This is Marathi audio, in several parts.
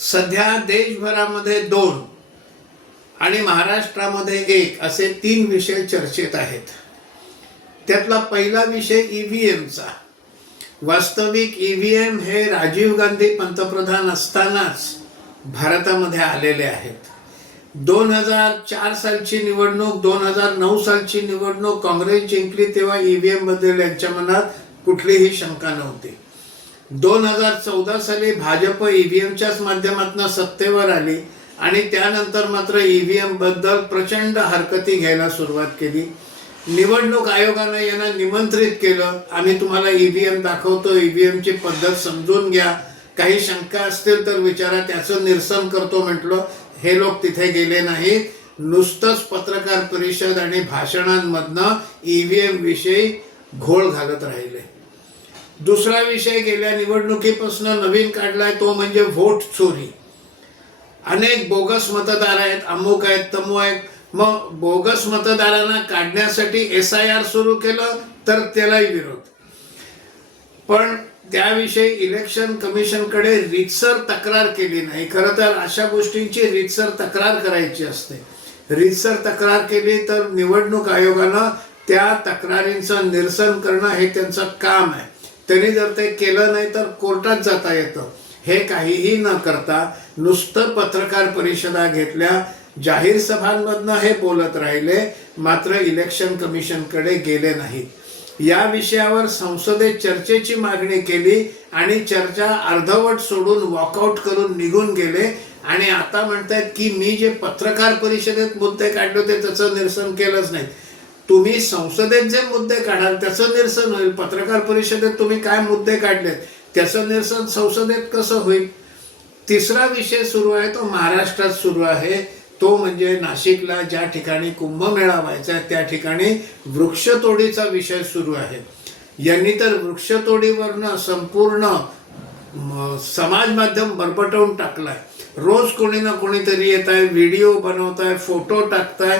सध्या देशभरामध्ये 2 आणि महाराष्ट्रामध्ये 1 असे 3 विषय चर्चेत आहेत. त्यातला पहिला विषय EVMचा. वास्तविक EVM हे राजीव गांधी पंतप्रधान असतानाच भारतामध्ये आलेले आहेत. 2004 सालची निवडणूक, 2009 सालची निवडणूक काँग्रेस जिंकली तेव्हा EVM बद्दल यांच्या मनात कुठलीही शंका नव्हती. 2014 साली भाजप EVMच्याच माध्यमातून सत्तेवर आली आणि त्यानंतर मात्र EVM बद्दल प्रचंड हरकती घ्यायला सुरुवात केली. निवडणूक आयोगानं यांना निमंत्रित केलं, आम्ही तुम्हाला EVM दाखवतो, EVMची पद्धत समजून घ्या, काही शंका असतील तर विचारा, त्याचं निरसन करतो म्हटलं. हे लोक तिथे गेले नाहीत, नुसतंच पत्रकार परिषद आणि भाषणांमधनं EVM विषयी घोळ घालत राहिले. दुसरा विषय गेल्या निवडणुकीपासून नवीन काढलाय तो म्हणजे व्होट चोरी. अनेक बोगस मतदार आहेत, अमुक आहेत, तमू आहेत. मग बोगस मतदारांना काढण्यासाठी SIR सुरू केलं तर त्यालाही विरोध. पण त्याविषयी इलेक्शन कमिशनकडे रीतसर तक्रार केली नाही. खरं तर अशा गोष्टींची रीतसर तक्रार करायची असते. रीतसर तक्रार केली तर निवडणूक आयोगानं त्या तक्रारींचं निरसन करणं हे त्यांचं काम आहे. त्यांनी जर ते केलं नाही तर कोर्टात जाता येतं. हे काहीही न करता नुसतं पत्रकार परिषदा घेतल्या, जाहीर सभांमधनं हे बोलत राहिले, मात्र इलेक्शन कमिशनकडे गेले नाहीत. या विषयावर संसदेत चर्चेची मागणी केली आणि चर्चा अर्धवट सोडून वॉकआउट करून निघून गेले. आणि आता म्हणतायत की मी जे पत्रकार परिषदेत मुद्दे काढले होते त्याचं निरसन केलंच नाही. तुम्ही संसदेत जे मुद्दे काढाल त्याचं निरसन होईल. पत्रकार परिषदेत तुम्ही काय मुद्दे काढलेत त्याचं निरसन संसदेत कसं होईल? तिसरा विषय सुरू आहे तो महाराष्ट्रात सुरू आहे. तो म्हणजे नाशिकला ज्या ठिकाणी कुंभमेळा व्हायचा आहे त्या ठिकाणी वृक्षतोडीचा विषय सुरू आहे. यांनी तर वृक्षतोडीवरनं संपूर्ण समाज माध्यम बरबटवून टाकलाय. रोज कोणी ना कोणीतरी येत आहे, व्हिडिओ बनवताय, फोटो टाकताय.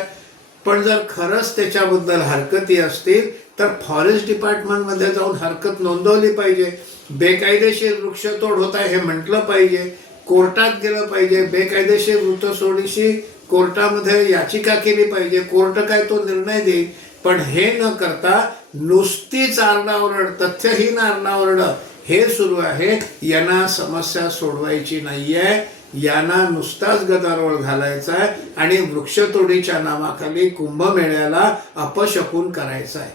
पण जर खरंच त्याच्याबद्दल हरकती असतील तर फॉरेस्ट डिपार्टमेंटमध्ये जाऊन हरकत नोंदवली पाहिजे. बेकायदेशीर वृक्षतोड होत आहे हे म्हटलं पाहिजे, कोर्टात गेलं पाहिजे. बेकायदेशीर वृक्षतोडीशी कोर्टामध्ये याचिका केली पाहिजे. कोर्ट काय तो निर्णय देईल. पण हे न करता नुसतीच आरडाओरड, तथ्यहीन आरडाओरड हे सुरू आहे. यांना समस्या सोडवायची नाहीये, यांना नुसताच गदारोळ घालायचा आहे आणि वृक्षतोडीच्या नावाखाली कुंभमेळ्याला अपशकुन करायचा आहे.